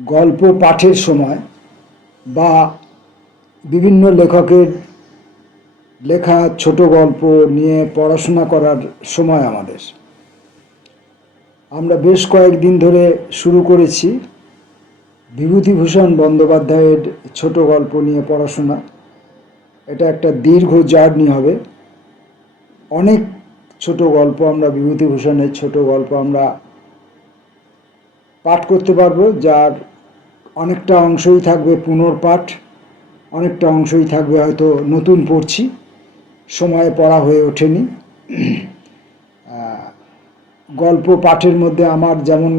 গল্প পাঠের সময় বা বিভিন্ন লেখকের লেখা ছোট গল্প নিয়ে পড়াশোনা করার সময় আমরা বেশ কয়েকদিন ধরে শুরু করেছি বিভূতিভূষণ বন্দ্যোপাধ্যায়ের ছোট গল্প নিয়ে পড়াশোনা। এটা একটা দীর্ঘ জার্নি হবে। অনেক ছোট গল্প আমরা বিভূতিভূষণের ছোট গল্প আমরা পাঠ করতে পারবো, যার অনেকটা অংশই থাকবে পুনর্পাঠ, অনেকটা অংশই থাকবে হয়তো নতুন পড়ছি, সময়ে পড়া হয়ে ওঠেনি। গল্প পাঠের মধ্যে আমার যেমন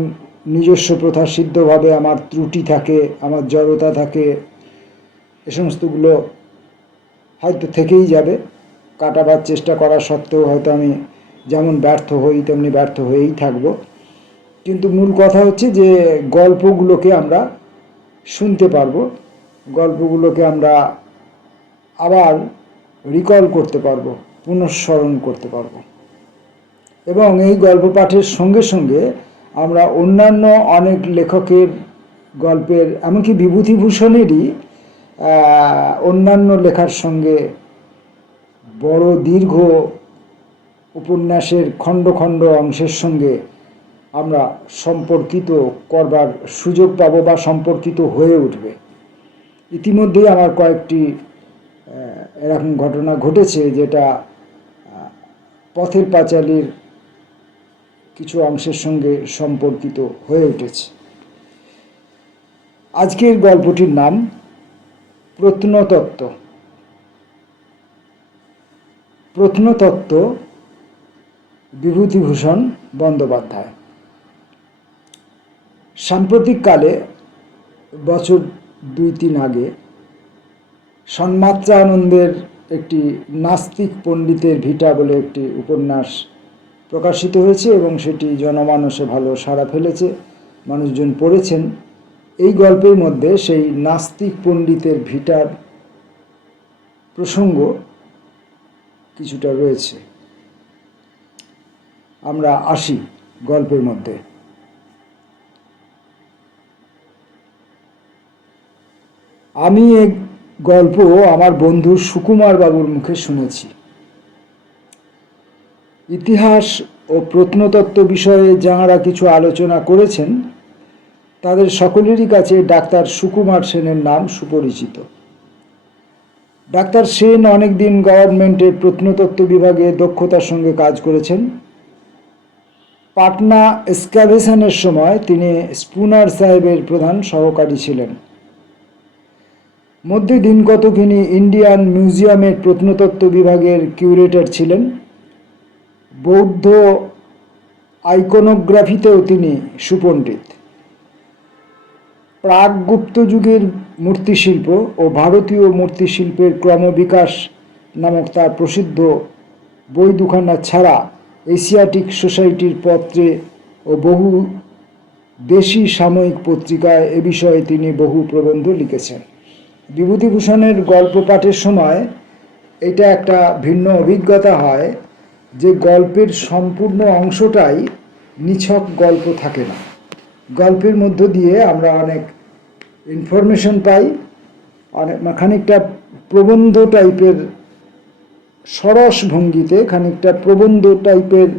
নিজস্ব প্রথাসিদ্ধভাবে আমার ত্রুটি থাকে, আমার জড়তা থাকে, এ সমস্তগুলো হয়তো থেকেই যাবে। কাটাবার চেষ্টা করা সত্ত্বেও হয়তো আমি যেমন ব্যর্থ হই তেমনি ব্যর্থ হয়েই থাকব। কিন্তু মূল কথা হচ্ছে যে গল্পগুলোকে আমরা শুনতে পারবো, গল্পগুলোকে আমরা আবার রিকল করতে পারবো, পুনঃস্মরণ করতে পারবো। এবং এই গল্প পাঠের সঙ্গে সঙ্গে আমরা অন্যান্য অনেক লেখকের গল্পের, এমনকি বিভূতিভূষণেরই অন্যান্য লেখার সঙ্গে বড় দীর্ঘ উপন্যাসের খণ্ড খণ্ড অংশের সঙ্গে আমরা সম্পর্কিত করবার সুযোগ পাবো বা সম্পর্কিত হয়ে উঠবে। ইতিমধ্যেই আমার কয়েকটি এরকম ঘটনা ঘটেছে, যেটা পথের পাঁচালীর কিছু অংশের সঙ্গে সম্পর্কিত হয়ে উঠেছে। আজকের গল্পটির নাম প্রত্নতত্ত্ব। প্রত্নতত্ত্ব, বিভূতিভূষণ বন্দ্যোপাধ্যায়। সাম্প্রতিককালে বছর 2-3 আগে সন্মাত্রানন্দের একটি নাস্তিক পণ্ডিতের ভিটা বলে একটি উপন্যাস প্রকাশিত হয়েছে এবং সেটি জনমানসে ভালো সাড়া ফেলেছে, মানুষজন পড়েছেন। এই গল্পের মধ্যে সেই নাস্তিক পণ্ডিতের ভিটার প্রসঙ্গ কিছুটা রয়েছে। আমরা আসি গল্পের মধ্যে। আমি এক গল্প আমার বন্ধু সুকুমার বাবুর মুখে শুনেছি। ইতিহাস ও প্রত্নতত্ত্ব বিষয়ে যাঁরা কিছু আলোচনা করেছেন তাদের সকলেরই কাছে ডাক্তার সুকুমার সেনের নাম সুপরিচিত। ডাক্তার সেন অনেকদিন গভর্নমেন্টের প্রত্নতত্ত্ব বিভাগে দক্ষতার সঙ্গে কাজ করেছেন। পাটনা এক্সকাভেশনের সময় তিনি স্পুনার সাহেবের প্রধান সহকারী ছিলেন। মধ্যে দিন কতক তিনি ইন্ডিয়ান মিউজিয়ামের প্রত্নতত্ত্ব বিভাগের কিউরেটর ছিলেন। বৌদ্ধ আইকনোগ্রাফিতেও তিনি সুপণ্ডিত। প্রাক গুপ্ত যুগের মূর্তিশিল্প ও ভারতীয় মূর্তিশিল্পের ক্রমবিকাশ নামক তার প্রসিদ্ধ বই দুখানা ছাড়া এশিয়াটিক সোসাইটির পত্রে ও বহু দেশি সাময়িক পত্রিকায় এ বিষয়ে তিনি বহু প্রবন্ধ লিখেছেন। বিভূতিভূষণের গল্প পাঠের সময় এটা একটা ভিন্ন অভিজ্ঞতা হয় যে গল্পের সম্পূর্ণ অংশটাই নিছক গল্প থাকে না। গল্পের মধ্য দিয়ে আমরা অনেক ইনফরমেশন পাই, অনেক খানিকটা প্রবন্ধ টাইপের সরস ভঙ্গিতে খানিকটা প্রবন্ধ টাইপের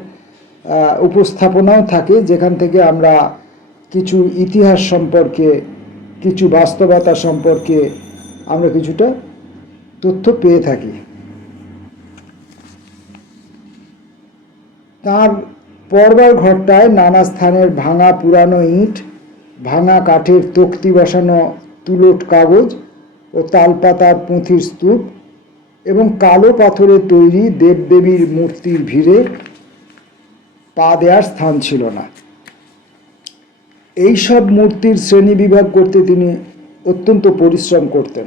উপস্থাপনাও থাকে, যেখান থেকে আমরা কিছু ইতিহাস সম্পর্কে, কিছু বাস্তবতা সম্পর্কে আমরা কিছুটা তথ্য পেয়ে থাকি। তার পড়বার ঘরটায় নানা স্থানের ভাঙা পুরানো ইট, ভাঙা কাঠের তক্তি বসানো তুলট কাগজ ও তালপাতার পুঁথির স্তূপ এবং কালো পাথরের তৈরি দেবদেবীর মূর্তির ভিড়ে পা দেওয়ার স্থান ছিল না। এই সব মূর্তির শ্রেণী বিভাগ করতে তিনি অত্যন্ত পরিশ্রম করতেন।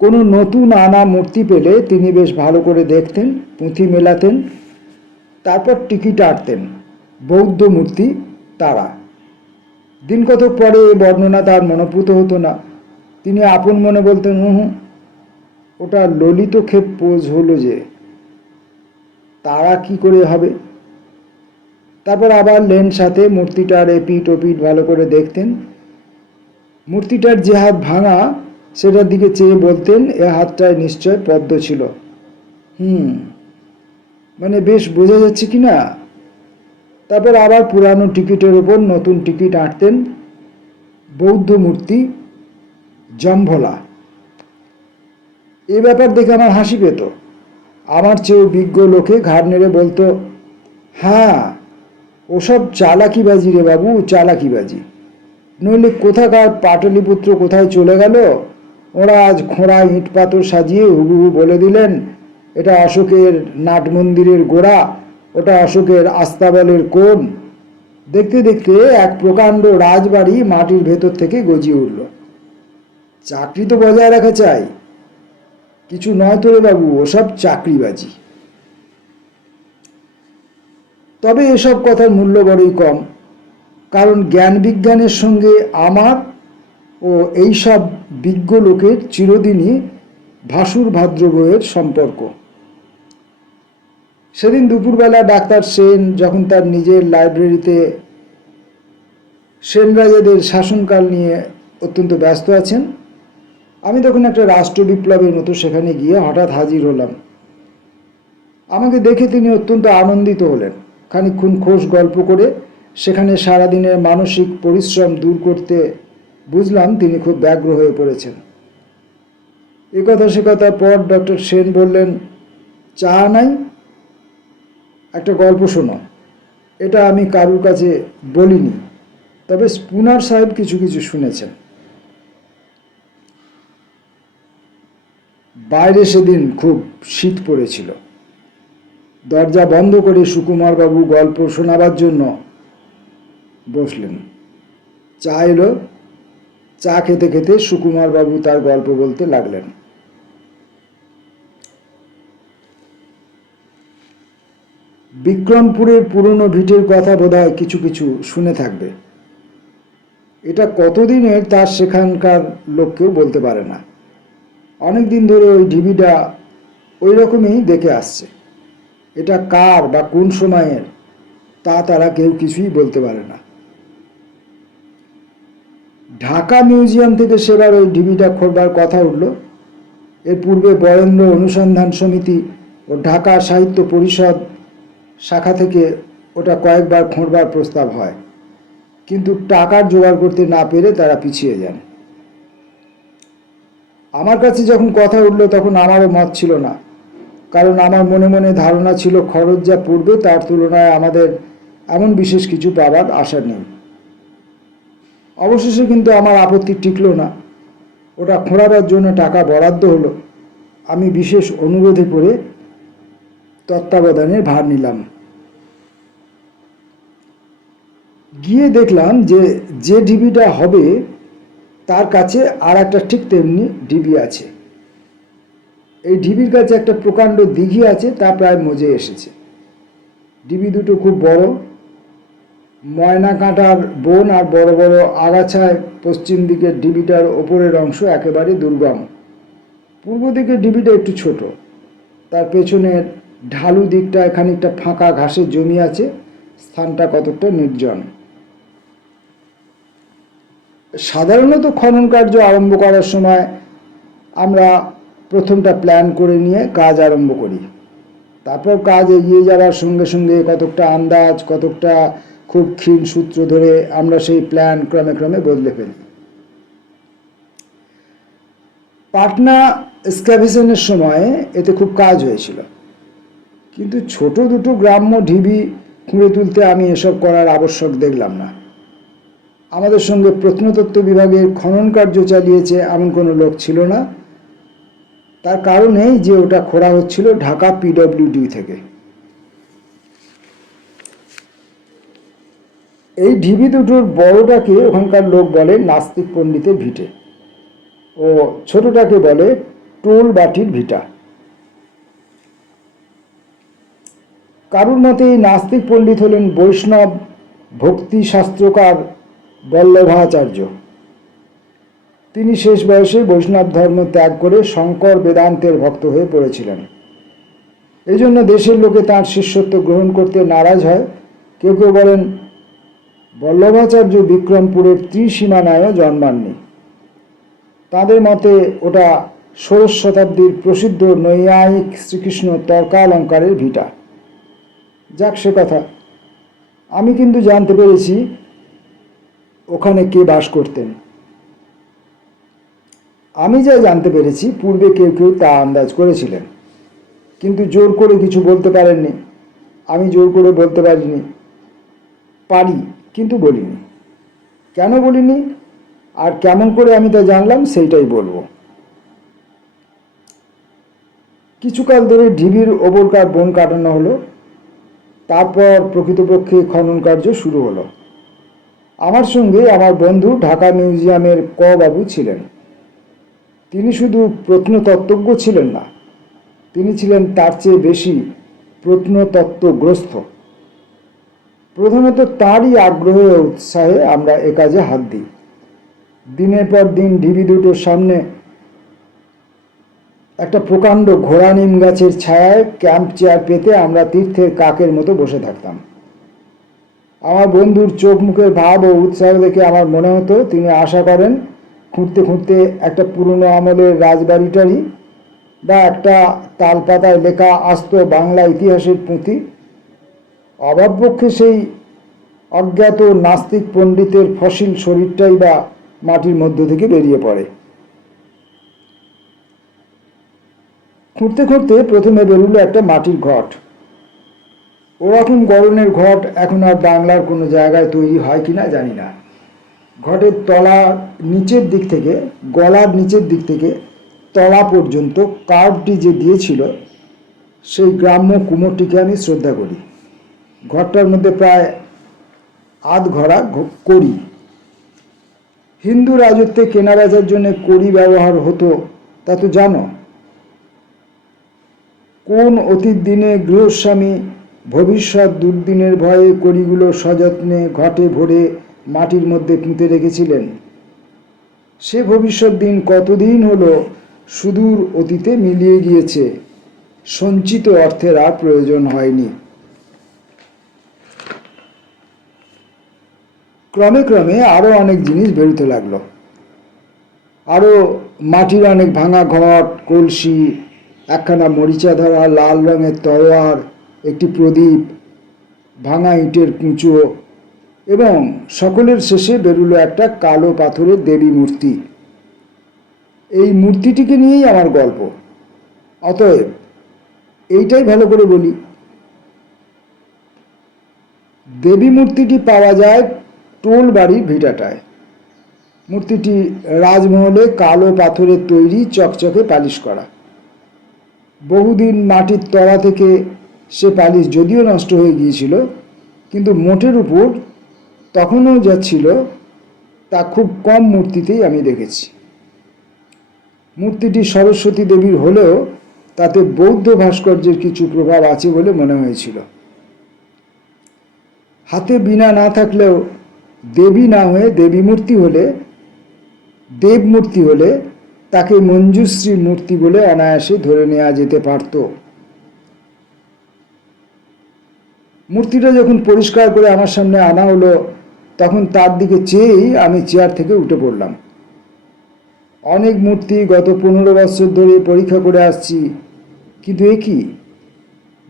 কোনো নতুন আনা মূর্তি পেলে তিনি বেশ ভালো করে দেখতেন, পুঁথি মেলাতেন, তারপর টিকিট আঁটতেন। বৌদ্ধ মূর্তি তারা। দিন কতক পরে এ বর্ণনা তার মনোপুত হতো না। তিনি আপন মনে বলতেন, ওটা ললিতক্ষেপ পোজ হলো যে, তারা কি করে হবে। তারপর আবার লেন্স হাতে মূর্তিটার এপিট ওপিট ভালো করে দেখতেন, মূর্তিটার যে হাত ভাঙা সেটার দিকে চেয়ে বলতেন, এ হাতটায় নিশ্চয় পদ্ম ছিল। মানে বেশ বোঝা যাচ্ছে কি না। তারপর আবার পুরানো টিকিটের ওপর নতুন টিকিট আঁটতেন। বৌদ্ধ মূর্তি, জম্ভলা। এ ব্যাপার দেখে আমার হাসি পেত। আমার চেয়েও বিজ্ঞ লোকে ঘাড় নেড়ে বলতো, হ্যাঁ, ওসব চালাকিবাজি রে বাবু, চালাকিবাজি। নইলে কোথাকার পাটলিপুত্র কোথায় চলে গেল। ওরা আজ খোঁড়া ইট পাথর সাজিয়ে হুবহু বলে দিলেন, এটা অশোকের নাট মন্দিরের গোড়া, ওটা অশোকের আস্তাবলের কোণ। দেখতে দেখতে এক প্রকাণ্ড রাজবাড়ি মাটির ভেতর থেকে গজিয়ে উঠল। চাকরি তো বজায় রাখা চাই, কিছু নয় তো রে বাবু, ওসব চাকরিবাজি। তবে এসব কথার মূল্য বড়ই কম, কারণ জ্ঞান বিজ্ঞানের সঙ্গে আমার ও এইসব বিজ্ঞ লোকের চিরদিনই ভাসুর ভাদ্র বইয়ের সম্পর্ক। সেদিন দুপুরবেলা ডাক্তার সেন যখন তার নিজের লাইব্রেরিতে সেন রাজাদের শাসনকাল নিয়ে অত্যন্ত ব্যস্ত আছেন, আমি তখন একটা রাষ্ট্র বিপ্লবের মতো সেখানে গিয়ে হঠাৎ হাজির হলাম। আমাকে দেখে তিনি অত্যন্ত আনন্দিত হলেন। খানিকক্ষণ খোশ গল্প করে সেখানে সারাদিনের মানসিক পরিশ্রম দূর করতে বুঝলাম তিনি খুব ব্যগ্র হয়ে পড়েছেন। এ কথা সে কথার পর ডক্টর সেন বললেন, চা নাই? একটা গল্প শোনো। এটা আমি কারুর কাছে বলিনি, তবে স্পুনার সাহেব কিছু কিছু শুনেছেন। বাইরে সেদিন খুব শীত পড়েছিল। দরজা বন্ধ করে সুকুমারবাবু গল্প শোনাবার জন্য বসলেন। চা এলো। চা খেতে খেতে সুকুমারবাবু তার গল্প বলতে লাগলেন। বিক্রমপুরের পুরনো ভিটের কথা বোধহয় কিছু কিছু শুনে থাকবে। এটা কতদিনের তার সেখানকার লোক কেউ বলতে পারে না। অনেক দিন ধরে ওই ঢিবিটা ওই রকমই দেখে আসছে। এটা কার বা কোন সময়ের তা তারা কেউ কিছুই বলতে পারে না। ঢাকা মিউজিয়াম থেকে সেবার ওই ঢিবিটা খোঁড়বার কথা উঠল। এর পূর্বে বরেন্দ্র অনুসন্ধান সমিতি ও ঢাকা সাহিত্য পরিষদ শাখা থেকে ওটা কয়েকবার খোঁড়বার প্রস্তাব হয়, কিন্তু টাকার জোগাড় করতে না পেরে তারা পিছিয়ে যান। আমার কাছে যখন কথা উঠল তখন আমারও মত ছিল না, কারণ আমার মনে মনে ধারণা ছিল খরচ যা পড়বে তার তুলনায় আমাদের এমন বিশেষ কিছু পাবার আশা নেই। অবশেষে কিন্তু আমার আপত্তি টিকল না। ওটা খোঁড়াবার জন্য টাকা বরাদ্দ হলো। আমি বিশেষ অনুরোধে করে তত্ত্বাবধানের ভার নিলাম। গিয়ে দেখলাম যে ঢিবিটা হবে তার কাছে আর একটা ঠিক তেমনি ঢিবি আছে। এই ঢিবির কাছে একটা প্রকাণ্ড দিঘি আছে, তা প্রায় মজে এসেছে। ঢিবি দুটো খুব বড়। ময়না কাঁটার বন আর বড় বড় আগাছায় পশ্চিম দিকের ঢিবিটার ওপরের অংশ একেবারে দুর্গম। পূর্ব দিকের ঢিবিটা একটু ছোট। তার পেছনের ঢালু দিকটায় খানিকটা ফাঁকা ঘাসের জমি আছে। স্থানটা কতটা নির্জন। সাধারণত খনন কার্য আরম্ভ করার সময় আমরা প্রথমটা প্ল্যান করে নিয়ে কাজ আরম্ভ করি। তারপর কাজ এগিয়ে যাওয়ার সঙ্গে সঙ্গে কতকটা আন্দাজ, কতকটা খুব ক্ষীণ সূত্র ধরে আমরা সেই প্ল্যান ক্রমে ক্রমে বদলে ফেলি। পাটনা এক্সক্যাভেশনের সময় এতে খুব কাজ হয়েছিল, কিন্তু ছোট দুটো গ্রাম্য ঢিবি খুঁড়ে তুলতে আমি এসব করার আবশ্যক দেখলাম না। আমাদের সঙ্গে প্রত্নতত্ত্ব বিভাগের খনন কার্য চালিয়েছে এমন কোনো লোক ছিল না। তার কারণ এই যে ওটা খোঁড়া হচ্ছিল ঢাকা পিডব্লিউডি থেকে। এই ঢিবি দুটোর বড়টাকে ওখানকার লোক বলে নাস্তিক পণ্ডিতের ভিটে ও ছোটটাকে বলে টোল বাটির ভিটা। কারুর মতে এই নাস্তিক পণ্ডিত হলেন বৈষ্ণব ভক্তি শাস্ত্রকার বল্লভাচার্য। তিনি শেষ বয়সে বৈষ্ণব ধর্ম ত্যাগ করে শঙ্কর বেদান্তের ভক্ত হয়ে পড়েছিলেন। এই জন্য দেশের লোকে তাঁর শিষ্যত্ব গ্রহণ করতে নারাজ হয়। কেউ বলেন বল্লভাচার্য বিক্রমপুরের ত্রিসীমানায়ও জন্মাননি, তাদের মতে ওটা ১৬শ শতাব্দীর প্রসিদ্ধ নৈয়ায়িক শ্রীকৃষ্ণ তর্কালঙ্কারের ভিটা। যাক, সে কথা। আমি কিন্তু জানতে পেরেছি ওখানে কে বাস করতেন। আমি যা জানতে পেরেছি, পূর্বে কেউ কেউ তা আন্দাজ করেছিলেন, কিন্তু জোর করে কিছু বলতে পারেননি। আমি জোর করে বলতে পারি, কিন্তু বলিনি। কেন বলিনি আর কেমন করে আমি তা জানলাম, সেইটাই বলবো। কিছুকাল ধরে ঢিবির ওপরকার বন কাটানো হলো। তারপর প্রকৃতপক্ষে খনন কার্য শুরু হলো। আমার সঙ্গে আমার বন্ধু ঢাকা মিউজিয়ামের বাবু ছিলেন। তিনি শুধু প্রত্নতত্ত্বজ্ঞ ছিলেন না, তিনি ছিলেন তার চেয়ে বেশি প্রত্নতত্ত্বগ্রস্ত। প্রধানত তাঁরই আগ্রহে ও উৎসাহে আমরা এ কাজে হাত দিই। দিনের পর দিন ঢিবি দুটোর সামনে একটা প্রকাণ্ড ঘোড়া নিম গাছের ছায়ায় ক্যাম্প চেয়ার পেতে আমরা তীর্থের কাকের মতো বসে থাকতাম। আমার বন্ধুর চোখ মুখের ভাব ও উৎসাহ দেখে আমার মনে হতো তিনি আশা করেন খুঁড়তে খুঁড়তে একটা পুরনো আমলের রাজবাড়িটারি বা একটা তালপাতায় লেখা আস্ত বাংলা ইতিহাসের পুঁথি। অভাবপক্ষে সেই অজ্ঞাত নাস্তিক পণ্ডিতের ফসিল শরীরটাই বা মাটির মধ্য থেকে বেরিয়ে পড়ে। খুঁড়তে খুঁড়তে প্রথমে বেরুলো একটা মাটির ঘট। ওরকম গড়নের ঘট এখন আর বাংলার কোনো জায়গায় তৈরি হয় কিনা জানি না। ঘটের তলার নিচের দিক থেকে, গলার নিচের দিক থেকে তলা পর্যন্ত কার্ভটি যে দিয়েছিল, সেই গ্রাম্য কুমোরটিকে আমি শ্রদ্ধা করি। ঘরটার মধ্যে প্রায় আধ ঘরা কড়ি। হিন্দু রাজত্বে কেনা বেচার জন্য কড়ি ব্যবহার হতো তা তো জানো। কোন অতীত দিনে গৃহস্বামী ভবিষ্যৎ দুর্দিনের ভয়ে কড়িগুলো সযত্নে ঘটে ভরে মাটির মধ্যে পুঁতে রেখেছিলেন। সে ভবিষ্যৎ দিন কতদিন হলো সুদূর অতীতে মিলিয়ে গিয়েছে, সঞ্চিত অর্থের আর প্রয়োজন হয়নি। ক্রমে ক্রমে আরও অনেক জিনিস বেরোতে লাগলো। আরও মাটির অনেক ভাঙা ঘট, কলসি, একখানা মরিচা ধরা লাল রঙের তলোয়ার, একটি প্রদীপ, ভাঙা ইটের কুঁচো, এবং সকলের শেষে বেরুলো একটা কালো পাথরের দেবী মূর্তি। এই মূর্তিটিকে নিয়েই আমার গল্প। অতএব এইটাই ভালো করে বলি। দেবী মূর্তিটি পাওয়া যায় টোল বাড়ির ভিটাটায়। মূর্তিটি রাজমহলে কালো পাথরের তৈরি, চকচকে পালিশ করা। বহুদিন মাটির তলা থেকে সে পালিশ যদিও নষ্ট হয়ে গিয়েছিল, কিন্তু মোটের উপর তখনও যা ছিল তা খুব কম মূর্তিতেই আমি দেখেছি। মূর্তিটি সরস্বতী দেবীর হলেও তাতে বৌদ্ধ ভাস্কর্যের কিছু প্রভাব আছে বলে মনে হয়েছিল। হাতে বীণা না থাকলেও দেবী না হয়ে দেবী মূর্তি হলে, দেব মূর্তি হলে তাকে মঞ্জুশ্রী মূর্তি বলে অনায়াসে ধরে নেওয়া যেতে পারত। মূর্তিটা যখন পরিষ্কার করে আমার সামনে আনা হলো, তখন তার দিকে চেয়েই আমি চেয়ার থেকে উঠে পড়লাম। অনেক মূর্তি গত 15 বছর ধরে পরীক্ষা করে আসছি, কিন্তু এ কি,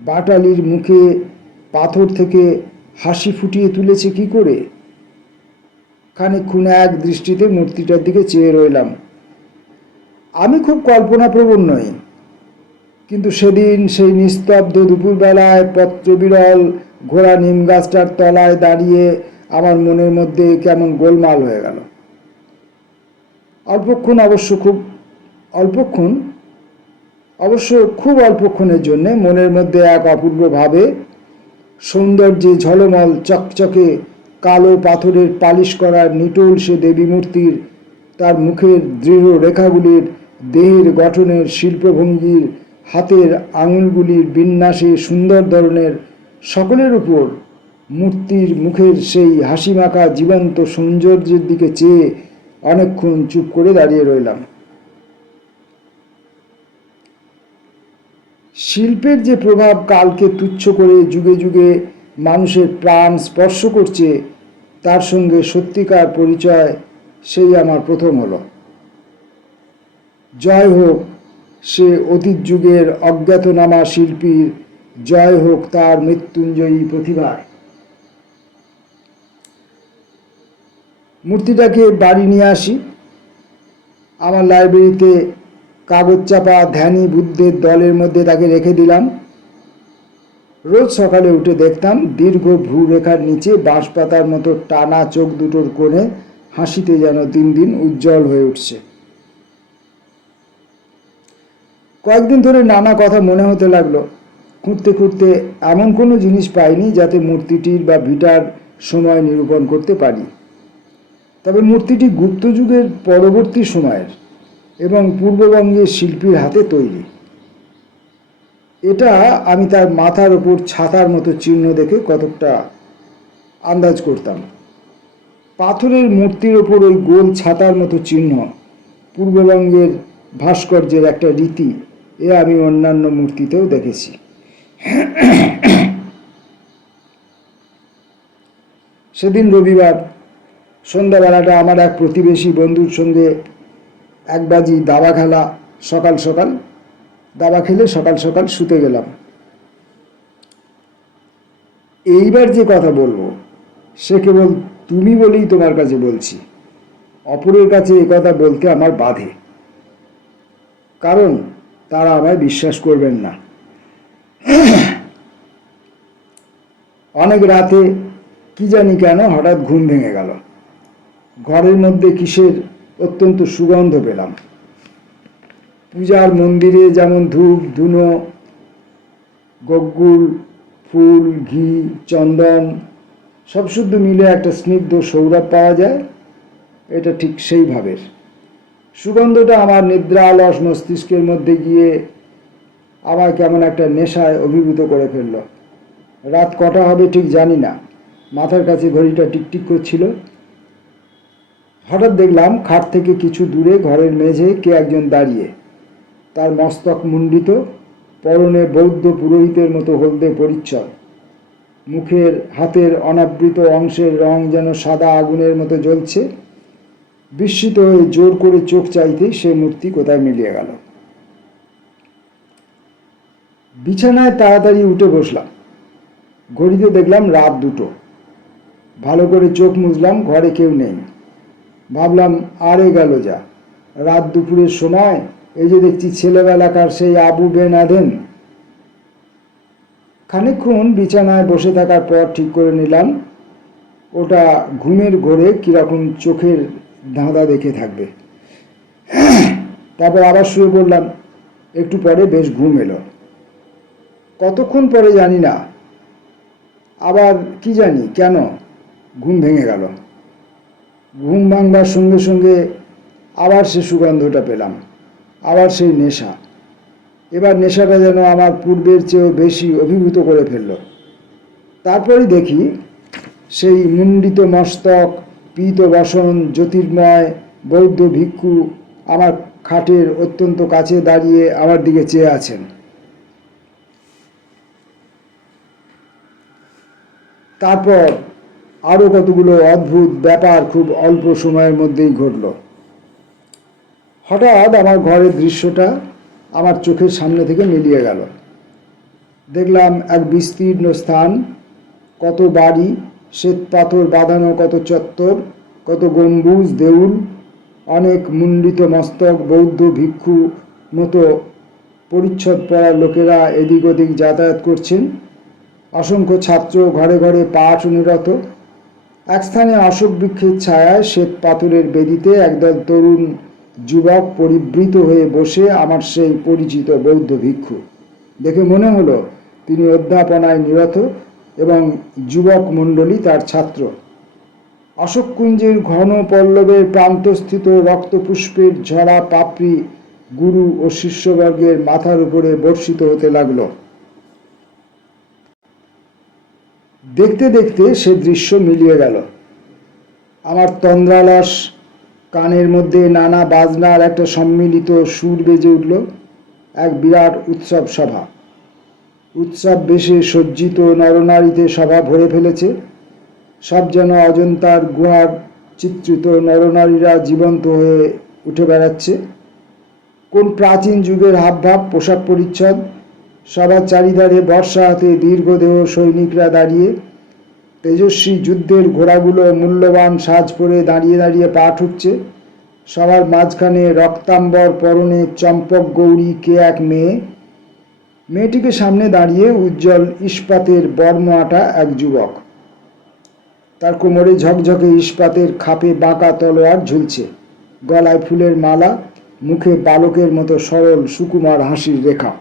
বাটালির মুখে পাথর থেকে হাসি ফুটিয়ে তুলেছে কি করে? খানিকক্ষণ এক দৃষ্টিতে মূর্তিটার দিকে চেয়ে রইলাম। আমি খুব কল্পনাপ্রবণ নই, কিন্তু সেদিন সেই নিস্তব্ধ দুপুরবেলায় পত্রবিরল ঘোড়া নিম গাছটার তলায় দাঁড়িয়ে আমার মনের মধ্যে কেমন গোলমাল হয়ে গেল। খুব অল্পক্ষণের জন্যে মনের মধ্যে এক অপূর্ব ভাবে সৌন্দর্যে ঝলমল চকচকে কালো পাথরের পালিশ করার নিটোল সে দেবী মূর্তির, তার মুখের দৃঢ় রেখাগুলির, দেহের গঠনের, শিল্পভঙ্গির, হাতের আঙুলগুলির বিন্যাসে, সুন্দর ধরনের, সকলের উপর মূর্তির মুখের সেই হাসিমাখা জীবন্ত সৌন্দর্যের দিকে চেয়ে অনেকক্ষণ চুপ করে দাঁড়িয়ে রইলাম। শিল্পের যে প্রভাব কালকে তুচ্ছ করে যুগে যুগে মানুষের প্রাণ স্পর্শ করছে, তার সঙ্গে সত্যিকার পরিচয় সেই আমার প্রথম হলো। জয় হোক সে অতীত যুগের অজ্ঞাতনামা শিল্পীর, জয় হোক তার মৃত্যুঞ্জয়ী প্রতিভার। মূর্তিটাকে বাড়ি নিয়ে আসি। আমার লাইব্রেরিতে কাগজ চাপা ধ্যানী বুদ্ধের দলের মধ্যে তাকে রেখে দিলাম। রোজ সকালে উঠে দেখতাম দীর্ঘ ভ্রুরেখার নিচে বাঁশপাতার মতো টানা চোখ দুটোর কোণে হাসিতে যেন দিন দিন উজ্জ্বল হয়ে উঠছে। কয়েকদিন ধরে নানা কথা মনে হতে লাগলো। খুঁড়তে খুঁড়তে এমন কোনো জিনিস পাইনি যাতে মূর্তিটির বা ভিটার সময় নিরূপণ করতে পারি। তবে মূর্তিটি গুপ্ত যুগের পরবর্তী সময়ের এবং পূর্ববঙ্গের শিল্পীর হাতে তৈরি। এটা আমি তার মাথার ওপর ছাতার মতো চিহ্ন দেখে কতকটা আন্দাজ করতাম। পাথরের মূর্তির ওপর ওই গোল ছাতার মতো চিহ্ন পূর্ববঙ্গের ভাস্কর্যের একটা রীতি, এ আমি অন্যান্য মূর্তিতেও দেখেছি। সেদিন রবিবার সন্ধ্যাবেলাটা আমার এক প্রতিবেশী বন্ধুর সঙ্গে এক বাজি দাবা খেলা। সকাল সকাল দাবা খেলে সকাল সকাল শুতে গেলাম। এইবার যে কথা বলবো সে কেবল তুমি বলেই তোমার কাছে বলছি। অপরের কাছে এ কথা বলতে আমার বাধে, কারণ তারা আমায় বিশ্বাস করবেন না। অনেক রাতে কি জানি কেন হঠাৎ ঘুম ভেঙে গেল। ঘরের মধ্যে কিসের অত্যন্ত সুগন্ধ পেলাম। পূজার মন্দিরে যেমন ধূপ ধুনো, গগ্গুল, ফুল, ঘি, চন্দন সব শুদ্ধ মিলে একটা স্নিগ্ধ সৌরভ পাওয়া যায়, এটা ঠিক সেই ভাবের। সুগন্ধটা আমার নিদ্রালস মস্তিষ্কের মধ্যে গিয়ে আমার কেমন একটা নেশায় অভিভূত করে ফেলল। রাত কটা হবে ঠিক জানি না, মাথার কাছে ঘড়িটা টিকটিক করছিল। হঠাৎ দেখলাম খাট থেকে কিছু দূরে ঘরের মেঝে কে একজন দাঁড়িয়ে, তার মস্তক মুণ্ডিত, পরনে বৌদ্ধ পুরোহিতের মতো হলদে পরিচ্ছদ, মুখের হাতের অনাবৃত অংশের রং যেন সাদা আগুনের মতো জ্বলছে। বিস্মিত হয়ে জোর করে চোখ চাইতেই সে মূর্তি কোথায় মিলিয়ে গেল। বিছানায় তাড়াতাড়ি উঠে বসলাম। ঘড়িতে দেখলাম রাত 2টো। ভালো করে চোখ মুছলাম, ঘরে কেউ নেই। ভাবলাম আরে গেল যা, রাত দুপুরের সময় এই যে দেখছি ছেলেবেলাকার সেই আবু বেন আদেন। খানিকক্ষণ বিছানায় বসে থাকার পর ঠিক করে নিলাম ওটা ঘুমের ঘোরে কীরকম চোখের ধাঁধা দেখে থাকবে। তারপর আবার শুয়ে পড়লাম। একটু পরে বেশ ঘুম এলো। কতক্ষণ পরে জানি না, আবার কি জানি কেন ঘুম ভেঙে গেল। ঘুম ভাঙবার সঙ্গে সঙ্গে আবার সে সুগন্ধটা পেলাম, আবার সেই নেশা। এবার নেশাটা যেন আমার পূর্বের চেয়েও বেশি অভিভূত করে ফেলল। তারপরে দেখি সেই মুণ্ডিত মস্তক, পীত বসন, জ্যোতির্ময় বৌদ্ধ ভিক্ষু আমার খাটের অত্যন্ত কাছে দাঁড়িয়ে আমার দিকে চেয়ে আছেন। তারপর আরও কতগুলো অদ্ভুত ব্যাপার খুব অল্প সময়ের মধ্যেই ঘটল। হঠাৎ আমার ঘরের দৃশ্যটা আমার চোখের সামনে থেকে মিলিয়ে গেল। দেখলাম এক বিস্তীর্ণ স্থান, কত বাড়ি, শ্বেত পাথর বাঁধানো কত চত্বর, কত গম্বুজ দেউল, অনেক মুণ্ডিত মস্তক বৌদ্ধ ভিক্ষু মতো পরিচ্ছদ পরা লোকেরা এদিক ওদিক যাতায়াত করছেন। অসংখ্য ছাত্র ঘরে ঘরে পাঠ নিরত। এক স্থানে অশোক বৃক্ষের ছায়ায় শ্বেত পাথরের বেদিতে একদল তরুণ যুবক পরিবৃত হয়ে বসে আমার সেই পরিচিত বৌদ্ধ ভিক্ষু। দেখে মনে হলো তিনি অধ্যাপনায় নিরত এবং যুবক মণ্ডলী তার ছাত্র। অশোককুঞ্জের ঘন পল্লবের প্রান্তস্থিত রক্তপুষ্পের ঝরা পাপড়ি গুরু ও শিষ্যবর্গের মাথার উপরে বর্ষিত হতে লাগলো। দেখতে দেখতে সে দৃশ্য মিলিয়ে গেল। আমার তন্দ্রালস কানের মধ্যে নানা বাজনার একটা সম্মিলিত সুর বেজে উঠল। এক বিরাট উৎসব সভা, উৎসব বেশে সজ্জিত নরনারীতে সভা ভরে ফেলেছে। সব যেন অজন্তার গুহার চিত্রিত নরনারীরা জীবন্ত হয়ে উঠে বেড়াচ্ছে। কোন প্রাচীন যুগের হাবভাব, পোশাক পরিচ্ছদ। সবার চারিধারে বর্ষা হাতে দীর্ঘদেহ সৈনিকরা দাঁড়িয়ে, তেজস্বী যুদ্ধের ঘোড়াগুলো মূল্যবান সাজ পরে দাঁড়িয়ে দাঁড়িয়ে পা ঠুকছে। সবার মাঝখানে রক্তাম্বর পরনে চম্পক গৌরী কে এক মেয়ে। মেয়েটিকে সামনে দাঁড়িয়ে উজ্জ্বল ইস্পাতের বর্মআটা এক যুবক। তার কোমরে ঝকঝকে ইস্পাতের খাপে বাঁকা তলোয়ার ঝুলছে, গলায় ফুলের মালা, মুখে বালকের মতো সরল সুকুমার হাসির রেখা।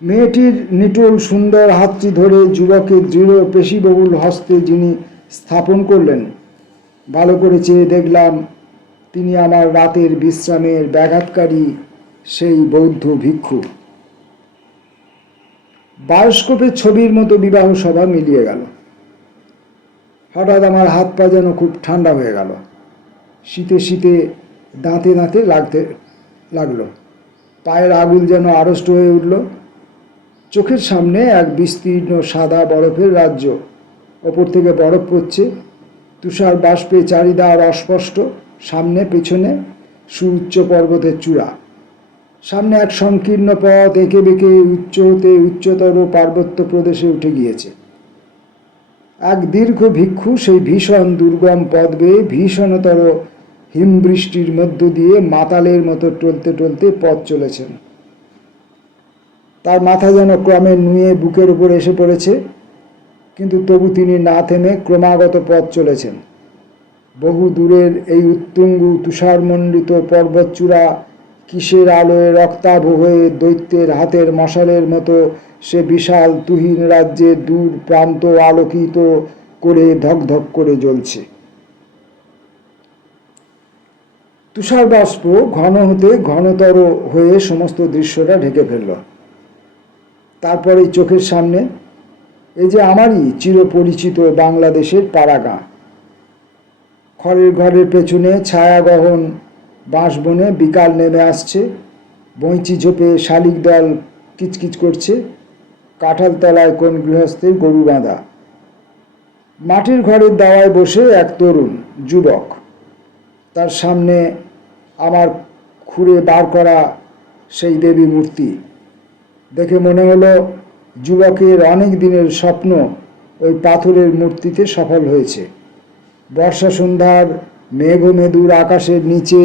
মেয়েটির নিটোল সুন্দর হাতটি ধরে যুবকের দৃঢ় পেশিবহুল হস্তে যিনি স্থাপন করলেন, ভালো করে চেয়ে দেখলাম তিনি আমার রাতের বিশ্রামের ব্যাঘাতকারী সেই বৌদ্ধ ভিক্ষু। বায়োস্কোপের ছবির মতো বিবাহ সভা মিলিয়ে গেল। হঠাৎ আমার হাত পা যেন খুব ঠান্ডা হয়ে গেল, শীতে শীতে দাঁতে দাঁতে লাগলো। পায়ের আঙুল যেন আড়ষ্ট হয়ে উঠল। চোখের সামনে এক বিস্তীর্ণ সাদা বরফের রাজ্য, ওপর থেকে বরফ পড়ছে, তুষার বাষ্পে চারিধার অস্পষ্ট, সামনে পেছনে সুউচ্চ পর্বতের চূড়া। সামনে এক সংকীর্ণ পথ এঁকে বেঁকে উচ্চ হতে উচ্চতর পার্বত্য প্রদেশে উঠে গিয়েছে। এক দীর্ঘ ভিক্ষু সেই ভীষণ দুর্গম পথ বেয়ে ভীষণতর হিমবৃষ্টির মধ্য দিয়ে মাতালের মতো টলতে টলতে পথ চলেছেন। তার মাথা যেন ক্রমে নুয়ে বুকের উপর এসে পড়েছে, কিন্তু তবু তিনি না থেমে ক্রমাগত পথ চলেছেন। বহু দূরের এই উত্তুঙ্গ তুষারমণ্ডিত পর্বতচূড়া কিসের আলোয় রক্তাভ হয়ে দৈত্যের হাতের মশালের মতো সে বিশাল তুহিন রাজ্যের দূর প্রান্ত আলোকিত করে ধকধক করে জ্বলছে। তুষার বাষ্প ঘন হতে ঘনতর হয়ে সমস্ত দৃশ্যটা ঢেকে ফেলল। তারপরে চোখের সামনে এই যে আমারই চিরপরিচিত বাংলাদেশের পাড়াগাঁ। খড়ের ঘরের পেছনে ছায়াগহন বাঁশবনে বিকাল নেমে আসছে, বইঁচি ঝোপে শালিক দল কিচকিচ করছে, কাঁঠাল তলায় কোন গৃহস্থের গরু বাঁধা। মাটির ঘরের দাওয়ায় বসে এক তরুণ যুবক, তার সামনে আমার খুঁড়ে বার করা সেই দেবী মূর্তি। দেখে মনে হলো যুবকের অনেক দিনের স্বপ্ন ওই পাথরের মূর্তিতে সফল হয়েছে। বর্ষা সন্ধ্যার মেঘমেদুর আকাশের নিচে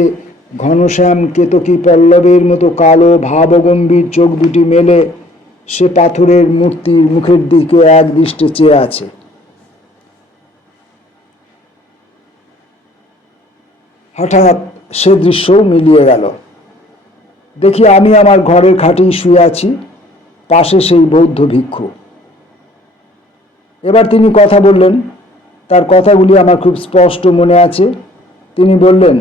ঘনশ্যাম কেতকী পল্লবের মতো কালো ভাবগম্ভীর চোখ দুটি মেলে সে পাথরের মূর্তির মুখের দিকে এক দৃষ্টে চেয়ে আছে। হঠাৎ সে দৃশ্যও মিলিয়ে গেল। দেখি আমি আমার ঘরের খাটেই শুয়ে আছি, পাশে সেই বৌদ্ধ ভিক্ষু। এবার তিনি কথা বললেন, তার কথাগুলি আমার খুব স্পষ্ট মনে আছে। তিনি বললেন,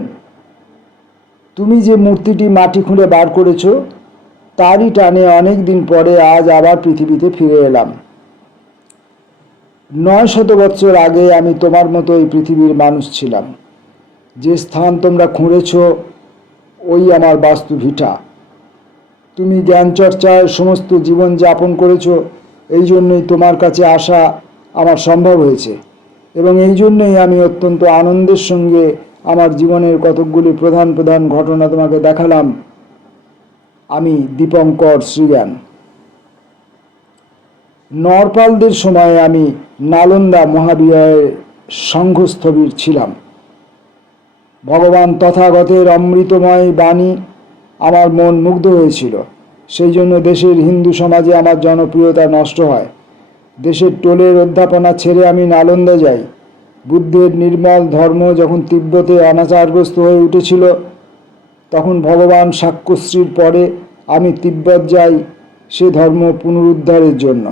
তুমি যে মূর্তিটি মাটি খুঁড়ে বার করেছ, তারই টানে অনেক দিন পরে আজ আবার পৃথিবীতে ফিরে এলাম। 900 বছর আগে আমি তোমার মতো এই পৃথিবীর মানুষ ছিলাম। যে স্থান তোমরা খুঁড়েছ ওই আমার বাস্তু ভিটা। তুমি জ্ঞান চর্চায় সমস্ত জীবন যাপন করেছ, এই জন্যই তোমার কাছে আসা আমার সম্ভব হয়েছে, এবং এই জন্যই আমি অত্যন্ত আনন্দের সঙ্গে আমার জীবনের কতকগুলি প্রধান প্রধান ঘটনা তোমাকে দেখালাম। আমি দীপঙ্কর শ্রীজ্ঞান। নরপালদের সময়ে আমি নালন্দা মহাবিহারের সংঘস্থবির ছিলাম। ভগবান তথাগতের অমৃতময় বাণী আমার মন মুগ্ধ হয়েছিল। সেই জন্য দেশের হিন্দু সমাজে আমার জনপ্রিয়তা নষ্ট হয়। দেশের টোলের অধ্যাপনা ছেড়ে আমি নালন্দা যাই। বুদ্ধের নির্মল ধর্ম যখন তিব্বতে অনাচারগ্রস্ত হয়ে উঠেছিল, তখন ভগবান শাক্যশ্রীর পরে আমি তিব্বত যাই সে ধর্ম পুনরুদ্ধারের জন্য।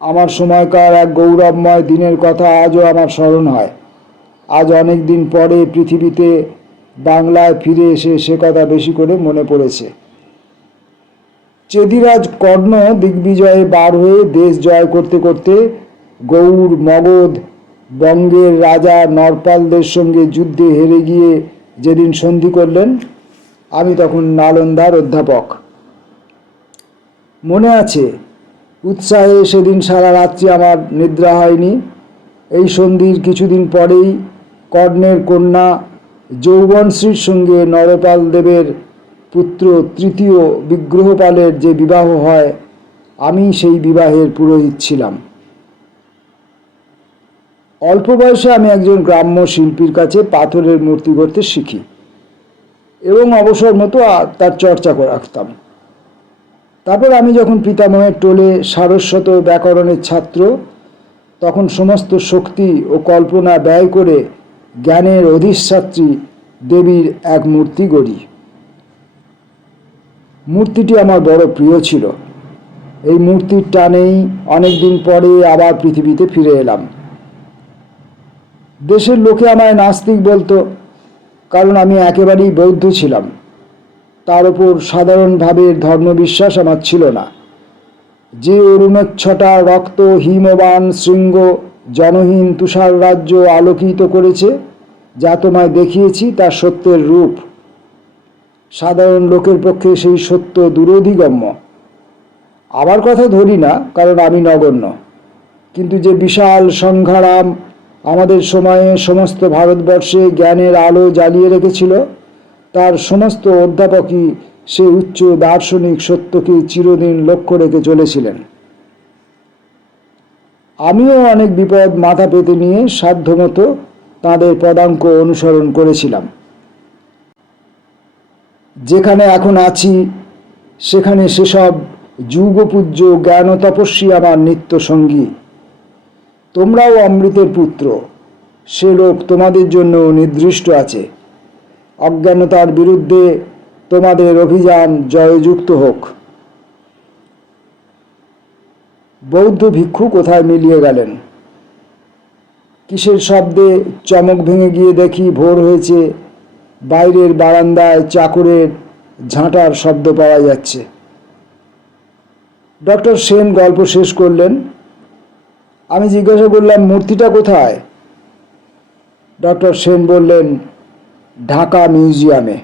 আমার সময়কার এক গৌরবময় দিনের কথা আজও আমার স্মরণ হয়। আজ অনেক দিন পরে পৃথিবীতে বাংলায় ফিরে এসে সে কথা বেশি করে মনে পড়েছে। চেদিরাজ কর্ণ দিগ্বিজয়ে বার হয়ে দেশ জয় করতে করতে গৌড়, মগধ, বঙ্গের রাজা নরপালদের সঙ্গে যুদ্ধে হেরে গিয়ে যেদিন সন্ধি করলেন, আমি তখন নালন্দার অধ্যাপক। মনে আছে, উৎসাহে সেদিন সারা রাত্রি আমার নিদ্রা হয়নি। এই সন্ধির কিছুদিন পরেই কর্ণের কন্যা যৌবনশ্রীর সঙ্গে নরপাল দেবের পুত্র তৃতীয় বিগ্রহপালের যে বিবাহ হয়, আমি সেই বিবাহের পুরোহিত ছিলাম। অল্প বয়সে আমি একজন গ্রাম্য শিল্পীর কাছে পাথরের মূর্তি গড়তে শিখি এবং অবসর মতো তার চর্চা রাখতাম। তারপর আমি যখন পিতামহের টোলে সারস্বত ব্যাকরণের ছাত্র, তখন সমস্ত শক্তি ও কল্পনা ব্যয় করে জ্ঞানের অধিষ্ঠাত্রী দেবীর এক মূর্তি গড়ি। মূর্তিটি আমার বড় প্রিয় ছিল। এই মূর্তির টানেই অনেকদিন পরে আবার পৃথিবীতে ফিরে এলাম। দেশের লোকে আমায় নাস্তিক বলতো, কারণ আমি একেবারেই বৌদ্ধ ছিলাম। তার উপর সাধারণভাবে ধর্মবিশ্বাস আমার ছিল না। যে অরুণোচ্ছটা রক্ত হিমবান শৃঙ্গ জনহীন তুষার রাজ্য আলোকিত করেছে, যা তোমায় দেখিয়েছি, তা সত্যের রূপ। সাধারণ লোকের পক্ষে সেই সত্য দূরধিগম্য। আমার কথা ধরি না, কারণ আমি নগণ্য। কিন্তু যে বিশাল সংগ্রাম আমাদের সময়ে সমস্ত ভারতবর্ষে জ্ঞানের আলো জ্বালিয়ে রেখেছিল, তার সমস্ত অধ্যাপকই সে উচ্চ দার্শনিক সত্যকে চিরদিন লক্ষ্য রেখে চলেছিলেন। আমিও অনেক বিপদ মাথা পেতে নিয়ে সাধ্যমতো তাঁদের পদাঙ্ক অনুসরণ করেছিলাম। যেখানে এখন আছি সেখানে সেসব যুগপূজ্য জ্ঞান তপস্বী আমার নিত্য সঙ্গী। তোমরাও অমৃতের পুত্র, সে লোক তোমাদের জন্য নির্দিষ্ট আছে। অজ্ঞানতার বিরুদ্ধে তোমাদের অভিযান জয়যুক্ত হোক। বৌদ্ধ ভিক্ষু কোথায় মিলিয়ে গেলেন? কিসের শব্দে চমক ভেঙে গিয়ে দেখি ভোর হয়েছে। বাইরের বারান্দায় চাকরের ঝাঁটার শব্দ পাওয়া যাচ্ছে। ডক্টর সেন গল্প শেষ করলেন। আমি জিজ্ঞাসা করলাম, মূর্তিটা কোথায়? ডক্টর সেন বললেন, ঢাকা মিউজিয়ামে।